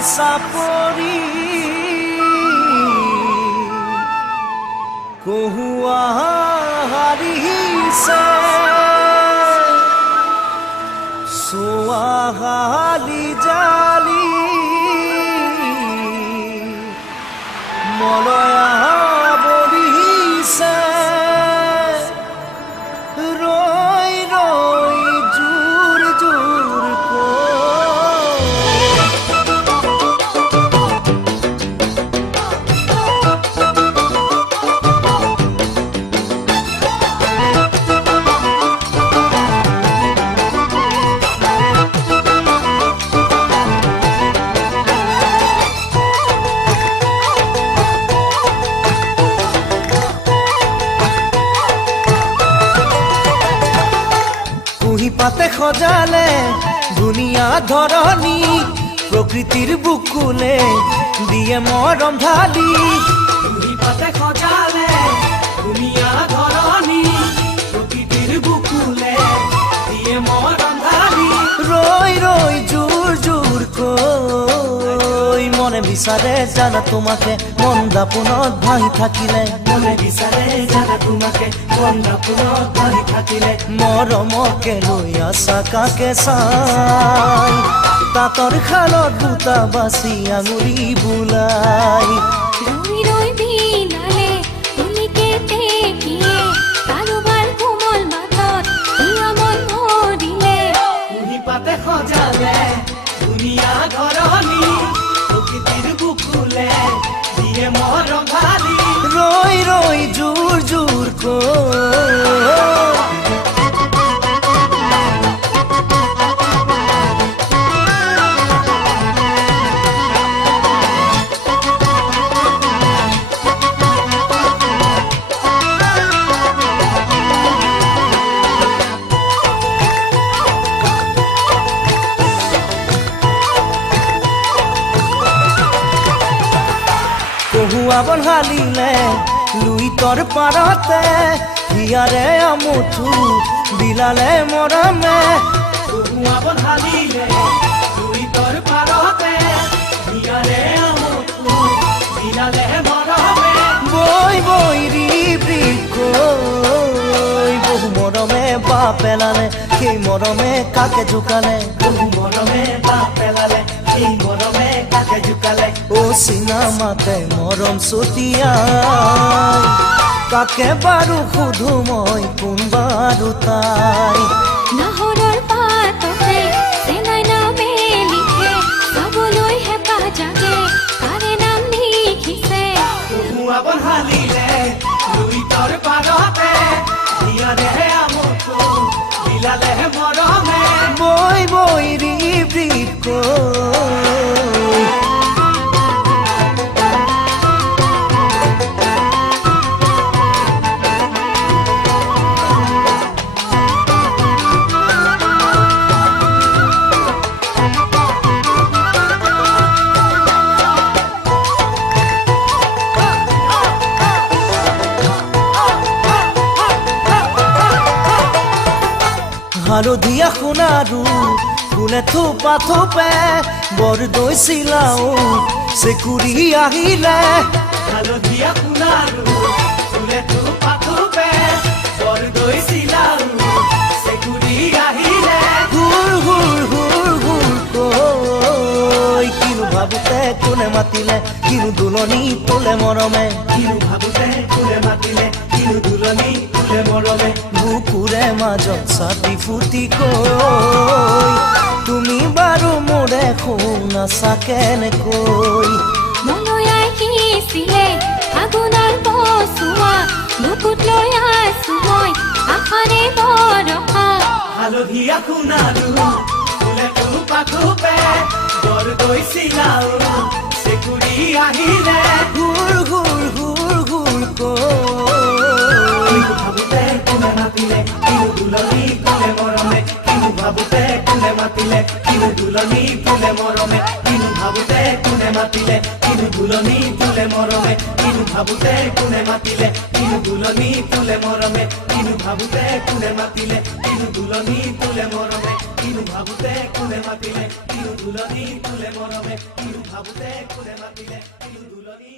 চাপৰি কহুৱা হাৰিছে চোৱা হালি জালি মলয়া বলিছে ৰৈ ৰৈ জোৰ জোৰ পাতে খজালে দুনিয়া ধৰণী প্ৰকৃতিৰ বুকুলে দিয়ে মৰম ঢালি পাতে খজালে দুনিয়া ধৰণী প্ৰকৃতিৰ বুকুলে দিয়ে মৰম ঢালি ৰৈ ৰৈ জোৰ জোৰ কৈ মনে বিচাৰে জানা তোমাকে মন দাপোনত ভাহি থাকিলে মনে বিচাৰে জানা তোমাকে মন দাপোনত ভাহি থাকিলে মৰমকে লৈ আছা কাকে চাই তাঁতৰ খালত বুটা বাচি আঙুলি বুলাই ৰৈ ৰৈ বিনালে তুলিকে দেখিয়ে কাৰোবাৰ কোমল মাতত হিয়া মন ভৰিলে কুহি পাতে সজালে দুনিয়া ধৰণী প্ৰকৃতিৰ বুকুলে দিয়ে মৰম ঢালি ৰৈ ৰৈ জোৰ জোৰ কৈ কহুৱা বনহালিলে লুইতৰ পাৰতে হিয়াৰে আমুঠু বিলালে মৰমে কহুৱা বনহালিলে লুইতৰ পাৰতে হিয়াৰে আমুঠু বিলালে মৰমে বৈ বৈ ৰিব ৰিব কৈ বহু মৰমে বা পেলালে সেই মৰমে কাকে জোকালে বহু মৰমে বা পেলালে এই মৰমে কাকে জোকালে ও চিনামাতে মৰম চতিয়াই কাকে বাৰু সুধো মই কোন বাৰু তাই নাহৰৰ পাততে চেনাই নামে লিখে চাবলৈ হেঁপাহ জাগে তাৰে নাম লিখিছে কহুৱা বনহালিলে লুইতৰ পাৰতে হিয়াৰে আমুঠু বিলালে মৰমে বৈ বৈ ৰিব ৰিব কৈ হালধীয়া সোণাৰু ফুলে থোপা থোপে বৰদৈ চিলাও চেকুৰি আহিলে হালধীয়া সোণাৰু ফুলে থোপা থোপে বৰদৈ চিলাও চেকুৰি আহিলে হুৰ হুৰ হুৰ হুৰ কৈ কিনো ভাবোতে কোনে মাতিলে কিনো দুলনি তোলে মৰমে কিনো ভাবোতে কোনে মাতিলে কিনো দুলনি তোলে মৰমে বুকুৰে মাজত ছাতি ফুটি কৈ তুমি বাৰু মোৰে শুনাছা কেনেকৈ মলয়াই কিছিলে আগুনৰ বসুৱা বুকুত লৈ আছো মই আশাৰে বৰষা হালধীয়া সোণাৰু ফুলে থোপা থোপে বৰদৈ চিলাও চেকুৰি আহিলে ঘূৰ ঘূৰ ঘূৰ ঘূৰ কৈ ভাবোতে কোনে মাতিলে কিনো দুলনি তোলে মৰমে কিনো ভাবোতে কোনে মাতিলে কিনো দুলনি তোলে মৰমে কিনো ভাবোতে কোনে মাতিলে কিনো দুলনি তোলে মৰমে কিনো ভাবোতে কোনে মাতিলে কিনো দুলনি তোলে মৰমে কিনো ভাবোতে কোনে মাতিলে কিনো দুলনি তোলে মৰমে কিনো ভাবোতে কোনে মাতিলে কিনো দুলনি তোলে মৰমে বিহু ভাবোতে কোনে মাতিলে বিহু দুলনি